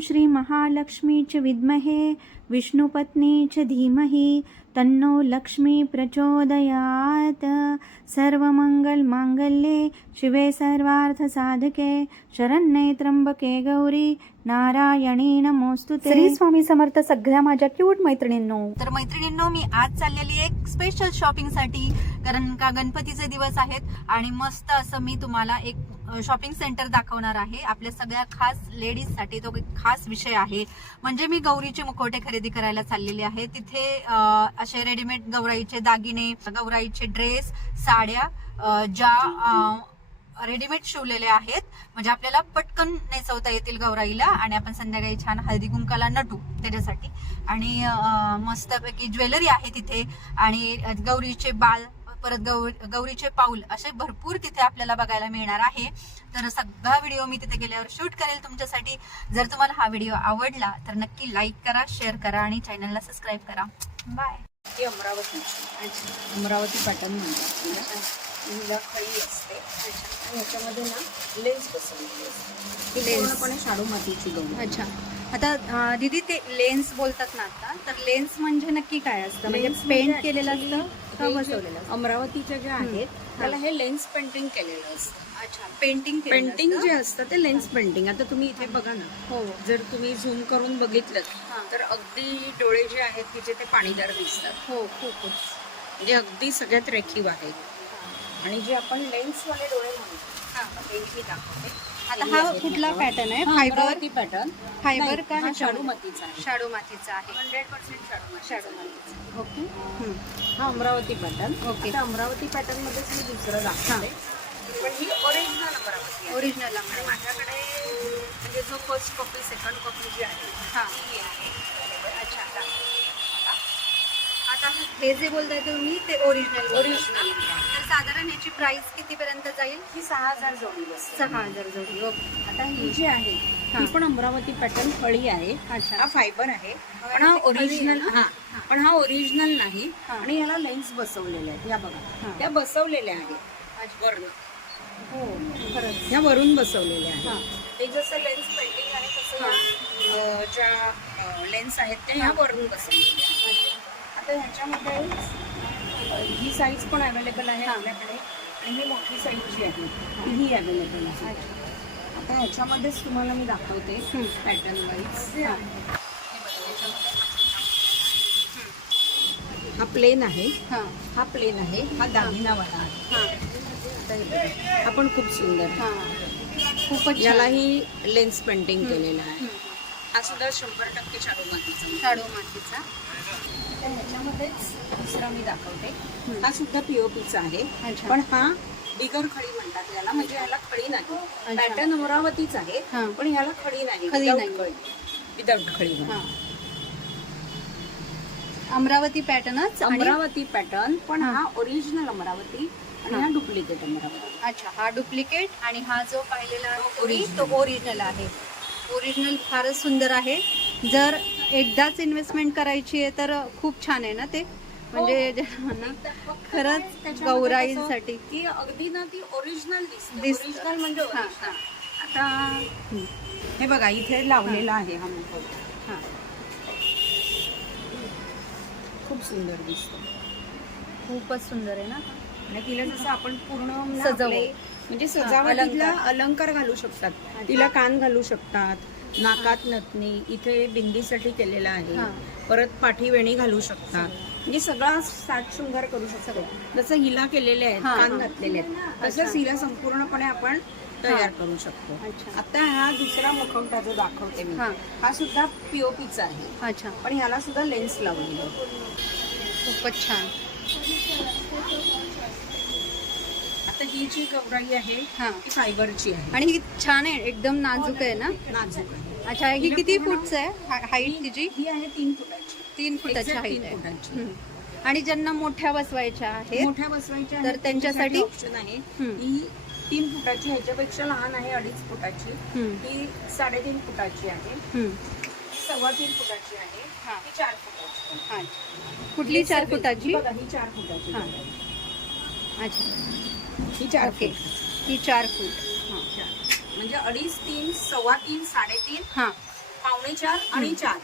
श्री महालक्ष्मी च विद्महे विष्णुपत्नी च धीमहि तन्नो लक्ष्मी प्रचोदयात्। सर्वमंगल मांगल्ये शिवे सर्वार्थ साधके शरण्ये त्र्यंबके गौरी नारायणी नमोस्तुते। श्री स्वामी समर्थ सगळ्या माझ्या क्यूट मैत्रिणींनो, तर मैत्रिणींनो, मी आज चाललेली एक स्पेशल शॉपिंग साठी, कारण का गणपतीचे दिवस आहेत आणि मस्त असं मी तुम्हाला एक शॉपिंग सेंटर दाखवणार आहे आपल्या सगळ्या खास लेडीज साठी। तो एक खास विषय आहे, म्हणजे मी गौरीचे मुखवटे खरेदी करायला चाललेली आहे। तिथे असे रेडीमेड गौराईचे दागिने, गौराईचे ड्रेस, साड्या ज्या रेडीमेड शिवलेले आहेत, म्हणजे आपल्याला पटकन नेसवता येतील गौराईला आणि आपण संध्याकाळी छान हळदी कुंकाला नटू त्याच्यासाठी। आणि मस्तपैकी ज्वेलरी आहे तिथे, आणि गौरीचे बाल, परत गौरीचे पाऊल, असे भरपूर तिथे आपल्याला बघायला मिळणार आहे। तर सगळा व्हिडिओ मी तिथे गेल्यावर शूट करेल तुमच्यासाठी। जर तुम्हाला हा व्हिडिओ आवडला तर नक्की लाईक करा, शेअर करा आणि चॅनलला सबस्क्राईब करा। बाय। ही अमरावती पॅटर्न म्हणतात हिला खळी असते आणि ह्याच्यामध्ये ना लेन्स बसवलेली असते। ही पूर्णपणे शाडू मातीची गौरी। अच्छा, आता दीदी ते लेन्स बोलतात ना आता, तर लेन्स म्हणजे नक्की काय असतं? म्हणजे पेंट केलेलं असतं का बसवलेलं असतं? अमरावतीच्या ज्या आहेत त्याला हे लेन्स पेंटिंग केलेलं असतं। अच्छा, पेंटिंग जे असतं ते लेन्स पेंटिंग। आता तुम्ही इथे बघा ना, हो, जर तुम्ही झूम करून बघितलं तर अगदी डोळे जे आहेत तिचे ते पाणीदार दिसतात। हो, खूपच, म्हणजे अगदी सगळ्यात रेखीव आहेत। आणि जे आपण लेन्स वाले डोळे म्हणतो हे मी दाखवते। आता हा कुठला पॅटर्न आहे? फायबर पॅटर्न, फायबर का शाडू मातीचा आहे? शाडू मातीचा आहे, 100% शाडू मातीचा। ओके। हा अमरावती पॅटर्न। ओके। आता अमरावती पॅटर्न मध्येच मी दुसरं दाखवते, पण ही ओरिजिनल अमरावती आहे। ओरिजिनल आणि माझ्याकडे म्हणजे जो फर्स्ट कॉपी, सेकंड कॉपी जी आहे ती आहे। अच्छा, आता हे जे बोलताय तुम्ही ते ओरिजिनल ओरिजिनल तर साधारण याची प्राइस किती पर्यंत जाईल? ही 6000 जोडी बसते। 6000 जोडी। ओके। आता ही जी आहे ही पण अमरावती पॅटर्न खळी आहे। अच्छा, हा फायबर आहे, पण हा ओरिजिनल पण हा ओरिजिनल नाही। आणि याला लेन्स बसवलेले आहेत, या बघा त्या बसवलेल्या आहेत वरून। हो, खरंच ह्या वरून बसवलेल्या आहेत। ते जसं लेन्स पेंटिंग आहे तसं या ज्या लेन्स आहेत त्या ह्या वरून बसवलेल्या आहेत। आता ह्याच्यामध्ये ही साईज पण अवेलेबल आहे आपल्याकडे, आणि ही मोठी साईज जी आहे ही अवेलेबल आहे। आता ह्याच्यामध्येच तुम्हाला मी दाखवते पॅटर्न वाईज। हा प्लेन आहे, हा प्लेन आहे, हा दागिनावाला आहे। आता हे बघा, हा पण खूप सुंदर, खूपच यालाही लेन्स पेंटिंग केलेलं आहे। हा सुद्धा 100% शाडू मातीचा। शाडू मातीचा। ह्याच्यामध्येच दुसरा मी दाखवते, हा सुद्धा पीओपीचा आहे, पण हा बिगर खडी म्हणतात याला, म्हणजे ह्याला खडी नाही। पॅटर्न अमरावतीच आहे, पण ह्याला खडी नाही, विदाउट खडी। अमरावती पॅटर्नच, अमरावती पॅटर्न, पण हा ओरिजिनल अमरावती आणि हा डुप्लिकेट अमरावती। अच्छा, हा डुप्लिकेट आणि हा जो पाहिलेला आहे तो ओरिजिनल आहे। ओरिजिनल फारच सुंदर आहे। जर एकदाच इन्व्हेस्टमेंट करायची आहे तर खूप छान आहे ना ते, म्हणजे खरंच गौराईसाठी ती अगदी ना ती ओरिजिनल दिसते। ओरिजिनल म्हणजे आता हे बघा इथे लावलेला आहे हा मुखवटा, खूप सुंदर दिसतो, खूपच सुंदर आहे ना। आणि तिला जसं आपण पूर्ण सजवू, म्हणजे सजावटीला अलंकार घालू शकतात, तिला कान घालू शकतात, नाकात नथनी, इथे बिंदीसाठी केलेला आहे, परत पाठी वेणी घालू शकतात, म्हणजे सगळा साज शृंगार करू शकतो। जसं हिला केलेले आहेत, कान घातलेले आहेत, तसंच हिला संपूर्णपणे आपण तयार करू शकतो। आता हा दुसरा मुखवटा जो दाखवते मी, हा सुद्धा पीओपीचा आहे। अच्छा, पण ह्याला सुद्धा लेन्स लावलेले, खूपच छान। आता ही जी गौराई आहे ती फायबरची आहे, आणि ही छान आहे, एकदम नाजूक आहे ना, नाजूक आहे। अच्छा, ही किती फूटचं आहे हाईट तिची? ही आहे 3 फुटाची, 3 फुटाची हाईट 3 आहे। फुटाची। आणि ज्यांना मोठ्या बसवायच्या आहेत, मोठ्या बसवायच्या तर त्यांच्यासाठी ऑप्शन आहे। ही 3 फुटाची, ह्याच्यापेक्षा लहान आहे 2.5 फुटाची, ही 3.5 फुटाची आहे, 3.25 फुटाची आहे, ही 4 फुटाची। कुठली 4 फुटाची? बघा ही 4 फुटाची। अच्छा, ही 4 फूट, ही 4 फूट, म्हणजे 2.5, 3, 3.25, 3.5, 3.5 4.5 आणि 4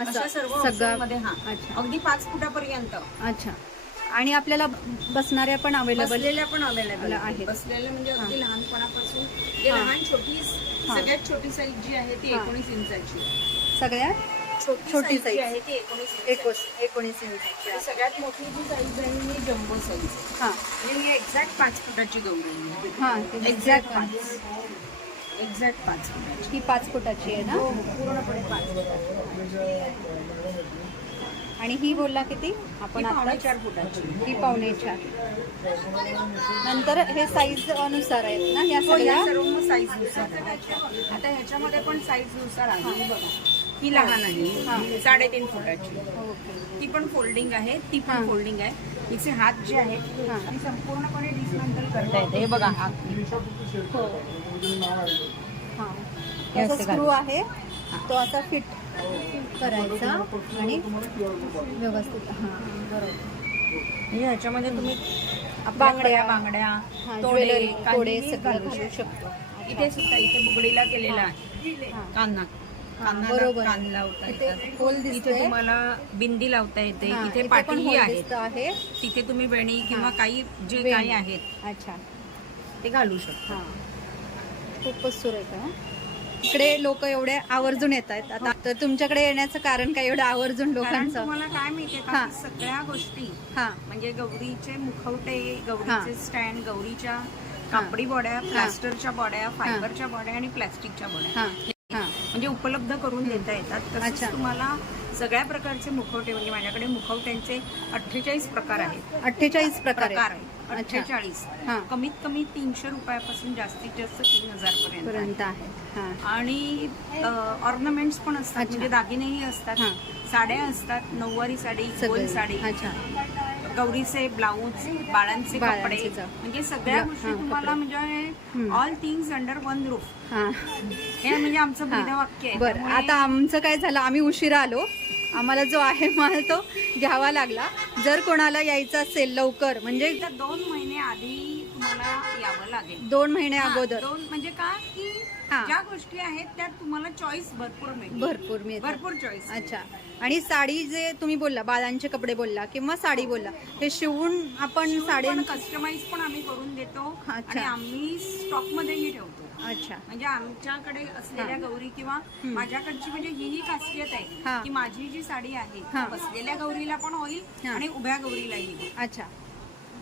असं अशा सर्व सगळं- मध्ये हा अच्छा. अगदी 5 फुटापर्यंत अच्छा. आणि आपल्याला बसणाऱ्या पण अवेलेबल बसलेल्या पण अवेलेबल आहेत. आहेत. बसलेल्या म्हणजे अगदी लहानपणापासून ते हा. लहान छोटी हा. सगळ्यात छोटी साईज जी आहे ती हा. 19 इंचाची. सगळ्यात छोटी छोटी साईज जी size. आहे ती 19 इंचाची. 19 इंचाची. आणि सगळ्यात मोठी जी साईज आहे ही जम्बो साईज. हा म्हणजे ही एक्झॅक्ट 5 फुटाची गौरी हा आहे. ते एक्झॅक्ट 5 फुटाची. ही 5 फुटाची आहे ना. हो, पूर्णपणे 5 फुटाची. आणि ही बोलला किती आपण आता 4.5 फुटाची. ही 4.5. नंतर हे साईज अनुसार आहेत ना या हो, सगळ्या. या सर्व साईज नुसार आहे. आता ह्याच्यामध्ये पण साईज नुसार आहे. ही बघा, ही लहान आहे 3.5 फुटाची. ओके. ती पण फोल्डिंग आहे, ती हा. पण फोल्डिंग आहे. तिचे हात जे आहेत हा. ती संपूर्णपणे डिस्मॅन्टल करता येते. हे बघा हात. हो. हा हे याचा असे स्क्रू घालायचे. आहे तो असा फिट करायचा आणि व्यवस्थित हा बरोबर. म्हणजे ह्याच्यामध्ये तुम्ही बांगड्या, बांगड्या ज्वेलरी तोडे कोडे काहीही सगळं घालू घालू शकतो. शकतो. इथे सुद्धा इथे बुगडीला केलेला आहे. हा. कान्हा बरोबर. कान लावता इथे येतात. होल इथे दिसतोय. तुम्हाला बिंदी लावता येते. हा, इथे पण पाटीही होल आहेत. दिसतं आहे. तिथे तुम्ही वेणी किंवा हा. काही जे वेणी. काही आहेत अच्छा. ते घालू शकता. हा खूपच सुरेख आहे. इकडे लोक एवढे आवर्जून येत आहेत आता. तर तुमच्याकडे येण्याचं कारण काय एवढं आवर्जून कारण लोकांचं. तुम्हाला काय माहितीये हा. का की सगळ्या गोष्टी हा म्हणजे गौरीचे मुखवटे, गौरीचे स्टँड, गौरीच्या कापडी बॉड्या, प्लास्टरच्या बॉड्या, फायबरच्या बॉड्या आणि प्लास्टिकच्या बॉड्या हा हा म्हणजे उपलब्ध करून देता येतात. अच्छा. तसंच तुम्हाला सगळ्या प्रकारचे मुखवटे म्हणजे माझ्याकडे मुखवट्यांचे 48 प्रकार आहेत. 48 प्रकार प्रकार आहेत. आहेत 48. हा. कमीत कमी 300 रुपयापासून जास्तीत जास्त 3000 पर्यंत पर्यंत आहे. हा आणि ऑर्नामेंट्स पण असतात अच्छा. म्हणजे दागिनेही असतात, हा. साड्या असतात, नऊवारी साडी, गोल सगळे. साडी, अच्छा. गौरीचे ब्लाऊज, बाळांचे कपडे बाळांचे म्हणजे सगळ्या गोष्टी हा, तुम्हाला कपडे. म्हणजे all things under one roof हा हे म्हणजे आमचं हा. ब्रीदवाक्य आहे. बरं त्यामुळे आता आमचं काय झालं, आम्ही उशिरा आलो. आम्हाला जो आहे माल तो घ्यावा लागला. जर कोणाला यायचं असेल लवकर म्हणजे एकदा 2 महिने आधी तुम्हाला यावं लागेल. 2 महिने हा, अगोदर 2 म्हणजे का की हा. ज्या गोष्टी आहेत त्यात तुम्हाला चॉईस भरपूर मिळेल. भरपूर मिळतात. भरपूर चॉईस. अच्छा. आणि साडी जे तुम्ही बोलला, बाळांचे कपडे बोलला किंवा साडी बोलला, हे शिवून आपण साड्या. कस्टमाइज पण आम्ही करून देतो अच्छा. आणि आम्ही स्टॉक मध्येही ठेवतो. अच्छा. म्हणजे आमच्याकडे असलेल्या गौरी किंवा माझ्याकडची म्हणजे ही खासियत हा. आहे की माझी जी साडी आहे हा. बसलेल्या गौरीला पण होईल हा. आणि उभ्या गौरीलाही होईल. अच्छा.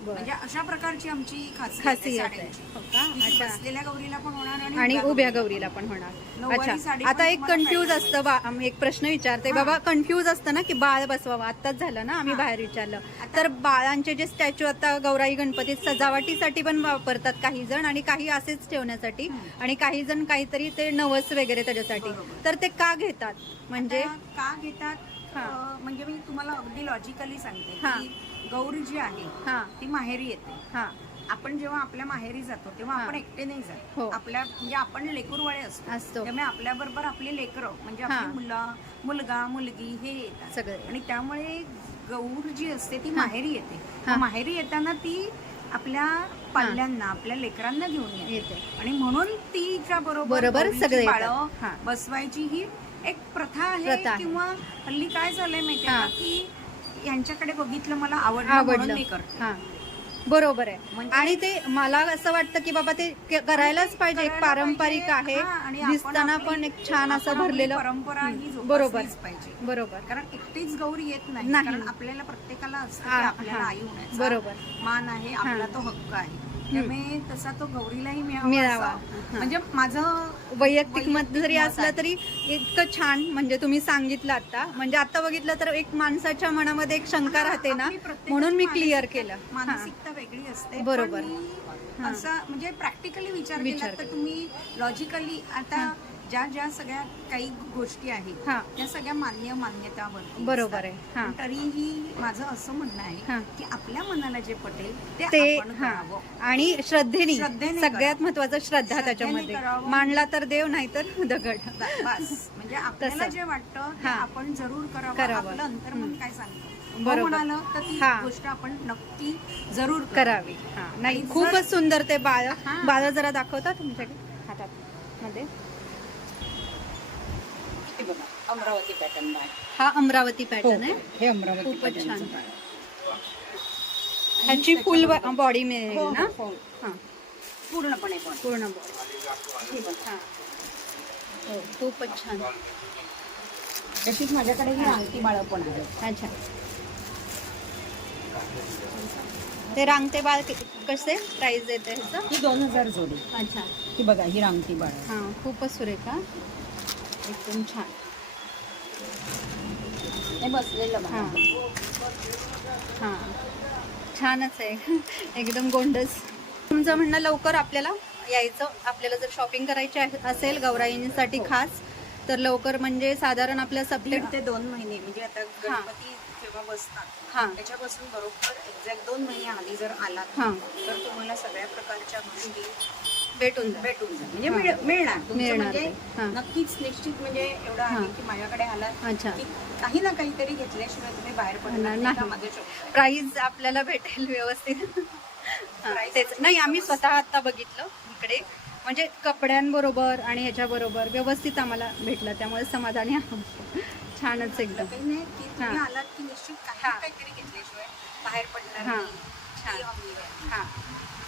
बरं. म्हणजे अशा प्रकारची आमची खासियत खासियत आहे. साड्यांची. हो का? की अच्छा. बसलेल्या गौरीला पण होणार आणि उभ्या गौरीला पण होणार. नऊवारी अच्छा. साडी आता पण एक तुम्हाला कन्फ्यूज पाहिजे. असतं एक प्रश्न विचारते हा. बाबा. कन्फ्यूज असतं ना की बाळ बसवावं. आत्ताच झालं ना, आम्ही हा. बाहेर विचारलं. तर बाळांचे जे स्टॅच्यू आता गौराई गणपतीत सजावटीसाठी पण वापरतात काही जण आणि काही असेच ठेवण्यासाठी आणि काही जण काहीतरी ते नवस वगैरे त्याच्यासाठी. बरोबर. तर ते का घेतात म्हणजे आता का घेतात हा. म्हणजे मी तुम्हाला अगदी लॉजिकली सांगते हा. की गौरी जी आहे हा ती माहेरी येते. हा आपण जेव्हा आपल्या माहेरी जातो तेव्हा हा. आपण एकटे नाही जात. हो. आपल्या म्हणजे आपण लेकरूवाळे असतो. असतो. त्यामुळे आपल्या बरोबर आपली लेकरं म्हणजे हा. आपली मुलगा मुलगी हे येतात सगळे. आणि त्यामुळे गौर जी असते ती हा. माहेरी येते. हा. माहेरी येताना ती आपल्या पाल्यांना आपल्या लेकरांना घेऊन येते येते. आणि म्हणून तीच्या बरोबर बरोबर सगळे बाळ येतात. हा. बसवायची ही एक प्रथा आहे. प्रथा आहे. किंवा हल्ली काय झालंय माहितीये हा. का की यांच्याकडे बघितलं मला आवडलं आवडलं. म्हणून मी करते. हा बरोबर आहे. म्हणजे- आणि ते मला असं वाटतं की बाबा ते करायलाच पाहिजे. एक करायला पारंपरिक पाहिजे. आहे. हा, आणि आपण दिसताना आपली- पण एक छान असं आपण आपली भरलेलं. परंपरा ही हम्म. जोपासलीच बरोबर पाहिजे. बरोबर. कारण एकटीच गौरी येत नाही. नाही. कारण आपल्याला प्रत्येकाला असतं हा, की आपल्याला हा. आई होण्याचा बरोबर. मान आहे, आपला तो हक्क आहे. त्यामुळे तसा तो गौरीलाही मिळावा. मिळावा हा. म्हणजे माझं वैयक्तिक मत जरी मत असलं आहे. तरी इतकं छान म्हणजे तुम्ही सांगितलं आता. म्हणजे आता बघितलं तर एक माणसाच्या मनामध्ये एक शंका राहते ना, आपली प्रत्येकाची म्हणून मी क्लिअर मानसिकता- केलं. हा. मानसिकता वेगळी असते. बरोबर. पण मी असं म्हणजे प्रॅक्टिकली विचार केला विचार तर केला. तुम्ही लॉजिकली आता ज्या सगळ्या काही गोष्टी आहेत हा. त्या सगळ्या मान्यतावर बरोबर आहे. हा. तरीही माझं असं म्हणणं हा. आहे की आपल्या मनाला जे पटेल ते ते आपण हा. करावं. आणि श्रद्धेने श्रद्धेने सगळ्यात करावं. महत्वाचं श्रद्धा श्रद्धेने त्याच्यामध्ये. करावं. मानला तर देव, नाही तर दगड. बस म्हणजे आपल्याला तसं. जे वाटतं ते हा. आपण जरूर करावं. करावं. आपलं अंतर्मन काय सांगतं हो बरोबर. म्हणालं तर ती हा. गोष्ट आपण नक्की जरूर करावी. हा. नाही आणि खूपच जर- सुंदर ते बाळ. हा. बाळ जरा दाखवता तुमच्याकडे हातात मध्ये. हे बघा. अमरावती पॅटर्न आहे. हा अमरावती पॅटर्न आहे. हे अमरावती खूपच pattern छान. चं आहे. ह्याची फुल बॉडी मिळेल हो, ना? हो, हो. हा, पूर्णपणे पण पूर्ण बॉडी. हे बघ. हा, हो, खूपच छान. तशीच माझ्याकडे ही रांगती बाळं पण आहेत. अच्छा, ते रांगते बाळ कसे प्राइस देते ह्याचं? ही 2000 जोडी. अच्छा, ही बघा, ही रांगती बाळं. हा, खूपच सुरेख हा. एकदम छान. हे बसलेलं हा, बघा. हा, छानच आहे. एकदम गोंडस. तुमचं म्हणणं लवकर आपल्याला यायचं, आपल्याला जर शॉपिंग करायची असेल गौराईंसाठी खास, तर लवकर म्हणजे साधारण आपल्या 1.5 सप्टेंबर ते 2 महिने म्हणजे आता गणपती जेव्हा बसतात हा, त्याच्यापासून बरोबर एक्झॅक्ट 2 महिने आधी जर आलात हा, तर तुम्हाला सगळ्या प्रकारच्या गोष्टी भेटून जा. भेटून जाईल. म्हणजे हा. मिळणार तुमचं मिळणार म्हणजे ते. हा. नक्कीच निश्चित म्हणजे एवढं आहे हा. की माझ्याकडे आलात अच्छा, की काही ना काहीतरी घेतल्याशिवाय तुम्ही बाहेर पडणार नाही. नाही का माझं शोक. प्राइस आपल्याला भेटेल व्यवस्थित. हा, तेच नाही, आम्ही स्वतः आता बघितलं इकडे, म्हणजे कपड्यांबरोबर आणि ह्याच्याबरोबर व्यवस्थित आम्हाला भेटलं, त्यामुळे समाधानी आहोत. छानच एकदम. काही नाही की तुम्ही हा. आलात की निश्चित काही हा. ना काहीतरी घेतल्याशिवाय बाहेर पडणार हा. नाही. छान. ही हमी आहे. हा,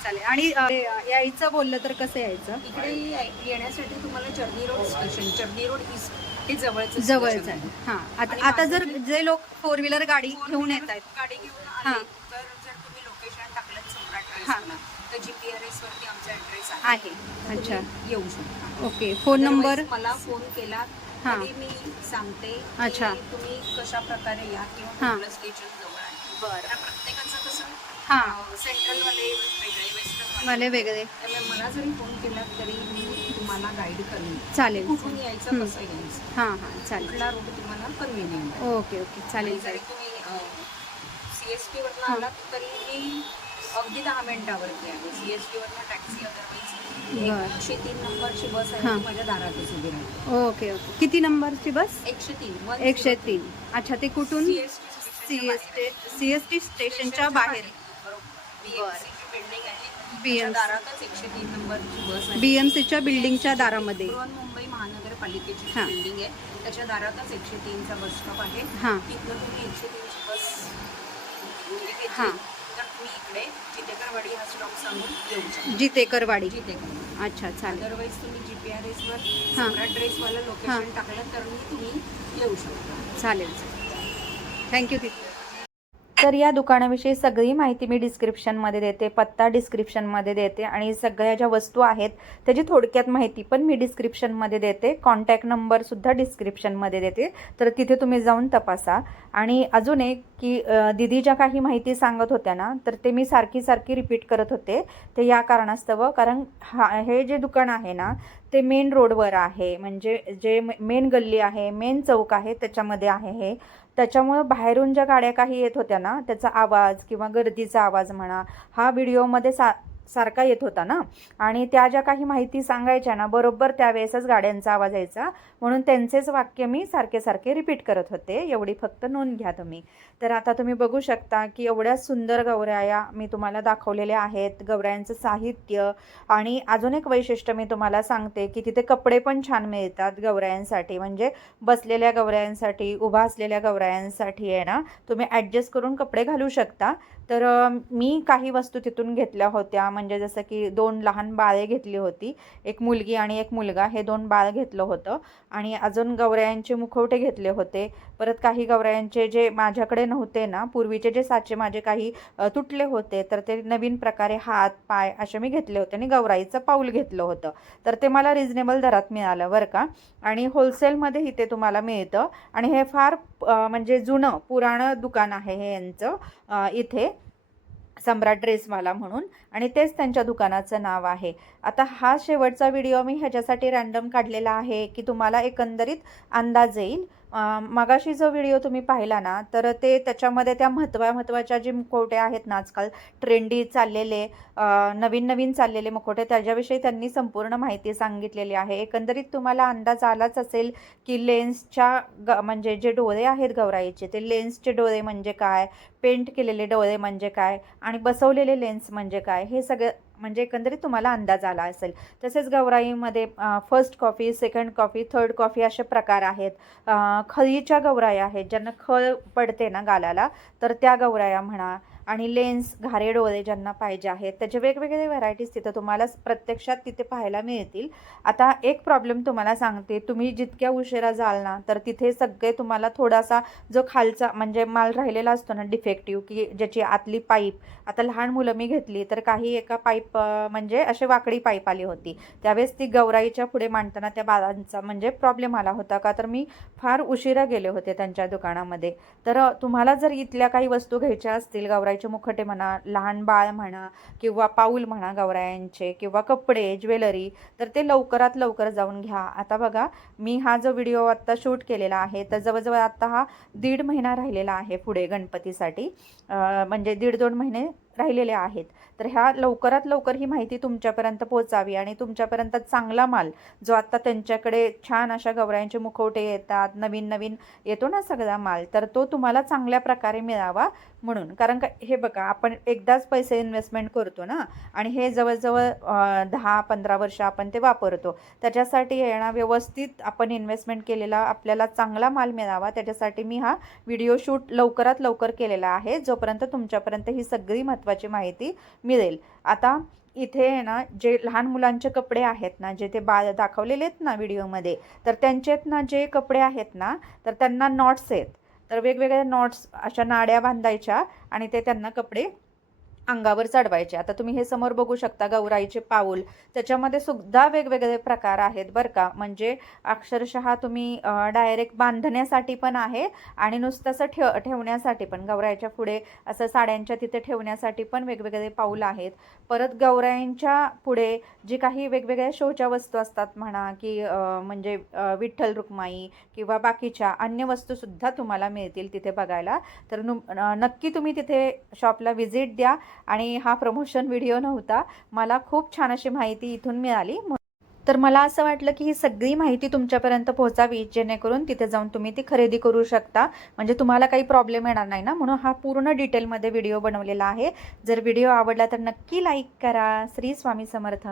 चालेल. आणि यायचं बोललं तर कसं यायचं? इकडे येण्यासाठी तुम्हाला Charni road station, Charni road east हे जवळचं जवळच station आहे. आहे. हा, आणि आता जर माझं जे लोक 4 व्हीलर गाडी घेऊन येत आहेत, गाडी घेऊन हा. आले तर जर तुम्ही लोकेशन टाकलं सम्राट हा. ट्रेसला तर GPRS वरती आमचा ऍड्रेस आहे. तर अच्छा, तुम्ही येऊ शकता. ओके. Phone number? Otherwise मला फोन केला हा. तरी मी सांगते की अच्छा. तुम्ही कशा प्रकारे या किंवा हा. कुठलं स्टेशन जवळ आहे. बरं. कारण प्रत्येकाचं कसं हा, सेंट्रल वाले वेगळे, वेस्टर्न मला वेगळे त्यामुळे मला जरी फोन केला तरी मी तुम्हाला गाईड करेन. चालेल. कुठून यायचं, कसं यायचं, हां हां, चालेल. कुठला रूट तुम्हाला कन्व्हिनियंट आहे. ओके ओके, चालेल जरी चालेल. तुम्ही CST वरनं आलात तरी ही अगदी 10 मिनिटावरती आहे. CST वरनं टॅक्सी बरं. 103 नंबरची बस आहे हां. ती माझ्या दारातच उभी राहते. Okay okay. किती नंबरची बस? 103 103. अच्छा, ते कुठून? CST स्टेशनच्या बाहेर. बिल्डिंग आहे. BMC. दारातच 103 नंबरची बस आहे. BMCच्या बिल्डिंगच्या दारामध्ये. बृहन्मुंबई महानगरपालिकेची हां. बिल्डिंग आहे. त्याच्या दारातच 103 चा बस स्टॉप आहे. हां. तिथनं तुम्ही 103 ची बस म्हणजे घेतली हां. तर तुम्ही इकडे जितेकरवाडी हा स्टॉप सांगून येऊ शकता. जितेकरवाडी. जितेकर. अच्छा, चालेल. अदरवाईज तुम्ही GPRS वर हां. सम्राट ड्रेसवाला हां. लोकेशन टाकलं तर तुम्ही येऊ शकता. चालेल. थँक्यू तिथे. तर या दुकानाविषयी सगळी माहिती मी डिस्क्रिप्शनमध्ये देते, पत्ता डिस्क्रिप्शनमध्ये देते आणि सगळ्या ज्या वस्तू आहेत त्याची थोडक्यात माहिती पण मी डिस्क्रिप्शनमध्ये देते. कॉन्टॅक्ट नंबरसुद्धा डिस्क्रिप्शनमध्ये देते, तर तिथे तुम्ही जाऊन तपासा. आणि अजून एक की दिदी ज्या काही माहिती सांगत होत्या ना, तर ते मी सारखी रिपीट करत होते. ते या कारणास्तव, कारण हे जे दुकान आहे ना ते मेन रोडवर आहे, म्हणजे जे मेन गल्ली आहे, मेन चौक आहे त्याच्यामध्ये आहे हे. त्याच्यामुळं बाहेरून ज्या गाड्या काही येत होत्या ना त्याचा आवाज किंवा गर्दीचा आवाज म्हणा हा व्हिडिओमध्ये सारखा येत होता ना, आणि त्या ज्या काही माहिती सांगायच्या ना बरोबर त्यावेळेसच गाड्यांचा आवाज यायचा, म्हणून त्यांचेच वाक्य मी सारखे रिपीट करत होते. एवढी फक्त नोंद घ्या तुम्ही. तर आता तुम्ही बघू शकता की एवढ्या सुंदर गौराया मी तुम्हाला दाखवलेल्या आहेत, गौरायांचं साहित्य. आणि अजून एक वैशिष्ट्य मी तुम्हाला सांगते की तिथे कपडे पण छान मिळतात गौरायांसाठी, म्हणजे बसलेल्या गौरायांसाठी, उभा असलेल्या गौरायांसाठी आहे ना, तुम्ही ॲडजस्ट करून कपडे घालू शकता. तर मी काही वस्तू तिथून घेतल्या होत्या, म्हणजे जसं की 2 लहान बाळे घेतली होती, एक मुलगी आणि एक मुलगा, हे 2 बाळ घेतलं होतं. आणि अजून गौरायांचे मुखवटे घेतले होते. परत काही गौरायांचे जे माझ्याकडे नव्हते ना, पूर्वीचे जे साचे माझे काही तुटले होते, तर ते नवीन प्रकारे हात पाय असे मी घेतले होते. आणि गौराईचं पाऊल घेतलं होतं, तर ते मला रिजनेबल दरात मिळालं बरं का. आणि होलसेलमध्ये इथे तुम्हाला मिळतं. आणि हे फार म्हणजे जुनं पुराणं दुकान आहे हे यांचं इथे, सम्राट ड्रेसवाला म्हणून, आणि तेच त्यांच्या दुकानाचं नाव आहे. आता हा शेवटचा व्हिडिओ मी ह्याच्यासाठी रॅन्डम काढलेला आहे की तुम्हाला एकंदरीत अंदाज येईल. मगाशी जो व्हिडिओ तुम्ही पाहिला ना, तर ते त्याच्यामध्ये त्या महत्त्वाच्या जे मुखवटे आहेत ना आजकाल ट्रेंडी चाललेले, नवीन चाललेले मुखवटे, त्याच्याविषयी त्यांनी संपूर्ण माहिती सांगितलेली आहे. एकंदरीत तुम्हाला अंदाज आलाच असेल की लेन्सच्या म्हणजे जे डोळे आहेत गौराईचे, ते लेन्सचे डोळे म्हणजे काय, पेंट केलेले डोळे म्हणजे काय, आणि बसवलेले लेन्स म्हणजे काय, हे सगळं म्हणजे एकंदरीत तुम्हाला अंदाज आला असेल. तसेच गौराईमध्ये first coffee, second coffee, third coffee असे प्रकार आहेत. खळीच्या गौराया आहेत, ज्यांना खळ पडते ना गालाला, तर त्या गौराया म्हणा. आणि लेन्स, घारे डोळे ज्यांना पाहिजे आहेत, त्याचे वेगवेगळे व्हरायटीज तिथं तुम्हाला प्रत्यक्षात तिथे पाहायला मिळतील. आता एक प्रॉब्लेम तुम्हाला सांगते, तुम्ही जितक्या उशिरा जाल ना, तर तिथे सगळे तुम्हाला थोडासा जो खालचा म्हणजे माल राहिलेला असतो ना डिफेक्टिव्ह, की ज्याची आतली पाईप, आता लहान मुलं मी घेतली तर काही एका पाईप म्हणजे अशी वाकडी पाईप आली होती. त्यावेळेस ती गौराईच्या पुढे मांडताना त्या बाळांचा म्हणजे प्रॉब्लेम आला होता, का तर मी फार उशिरा गेले होते त्यांच्या दुकानामध्ये. तर तुम्हाला जर इथल्या काही वस्तू घ्यायच्या असतील, गौराईचे मुखटे म्हणा, लहान बाळ म्हणा, किंवा पाऊल म्हणा गौरायांचे, किंवा कपडे, ज्वेलरी, तर ते लवकरात लवकर जाऊन घ्या. आता बघा, मी हा जो व्हिडिओ आत्ता शूट केलेला आहे, तर जवळजवळ आत्ता हा 1.5 महिना राहिलेला आहे पुढे गणपतीसाठी, म्हणजे 1.5-2 महिने राहिलेले आहेत. तर ह्या लवकरात लवकर ही माहिती तुमच्यापर्यंत पोहोचावी आणि तुमच्यापर्यंत चांगला माल जो आत्ता त्यांच्याकडे छान अशा गौरायांचे मुखवटे येतात, नवीन नवीन येतो ना सगळा माल, तर तो तुम्हाला चांगल्या प्रकारे मिळावा म्हणून. कारण का हे बघा, आपण एकदाच पैसे इन्व्हेस्टमेंट करतो ना, आणि हे जवळजवळ 10-15 वर्ष आपण ते वापरतो. त्याच्यासाठी आहे ना, व्यवस्थित आपण इन्व्हेस्टमेंट केलेला आपल्याला चांगला माल मिळावा, त्याच्यासाठी मी हा व्हिडिओ शूट लवकरात लवकर केलेला आहे, जोपर्यंत तुमच्यापर्यंत ही सगळी महत्त्वाची माहिती मिळेल. आता इथे ना जे लहान मुलांचे कपडे आहेत ना, जे ते बाळ दाखवलेले आहेत ना व्हिडिओमध्ये, तर त्यांचेत ना जे कपडे आहेत ना, तर त्यांना नॉट्स आहेत. तर वेगवेगळ्या नॉट्स अशा नाड्या बांधायच्या आणि ते त्यांना कपडे अंगावर चढवायचे. आता तुम्ही हे समोर बघू शकता गौराईचे पाऊल, त्याच्यामध्ये सुद्धा वेगवेगळे प्रकार आहेत बरं का. म्हणजे अक्षरशः तुम्ही डायरेक्ट बांधण्यासाठी पण आहे आणि नुसतं असं ठेवण्यासाठी पण, गौराईच्या पुढे असं साड्यांच्या तिथे ठेवण्यासाठी पण वेगवेगळे पाऊल आहेत. परत गौराईंच्या पुढे जी काही वेगवेगळ्या शोच्या वस्तू असतात म्हणा, की म्हणजे विठ्ठल रुक्माई किंवा बाकीच्या अन्य वस्तूसुद्धा तुम्हाला मिळतील तिथे बघायला. तर नक्की तुम्ही तिथे शॉपला व्हिजिट द्या. आणि हा प्रमोशन व्हिडिओ नव्हता, मला खूप छान अशी माहिती इथून मिळाली. तर मला असं वाटलं की ही सगळी माहिती तुमच्यापर्यंत पोहोचावी, जेणेकरून तिथे जाऊन तुम्ही ती खरेदी करू शकता, म्हणजे तुम्हाला काही प्रॉब्लेम येणार नाही ना. म्हणून हा पूर्ण डिटेलमध्ये व्हिडिओ बनवलेला आहे. जर व्हिडिओ आवडला तर नक्की लाईक करा. श्री स्वामी समर्थ.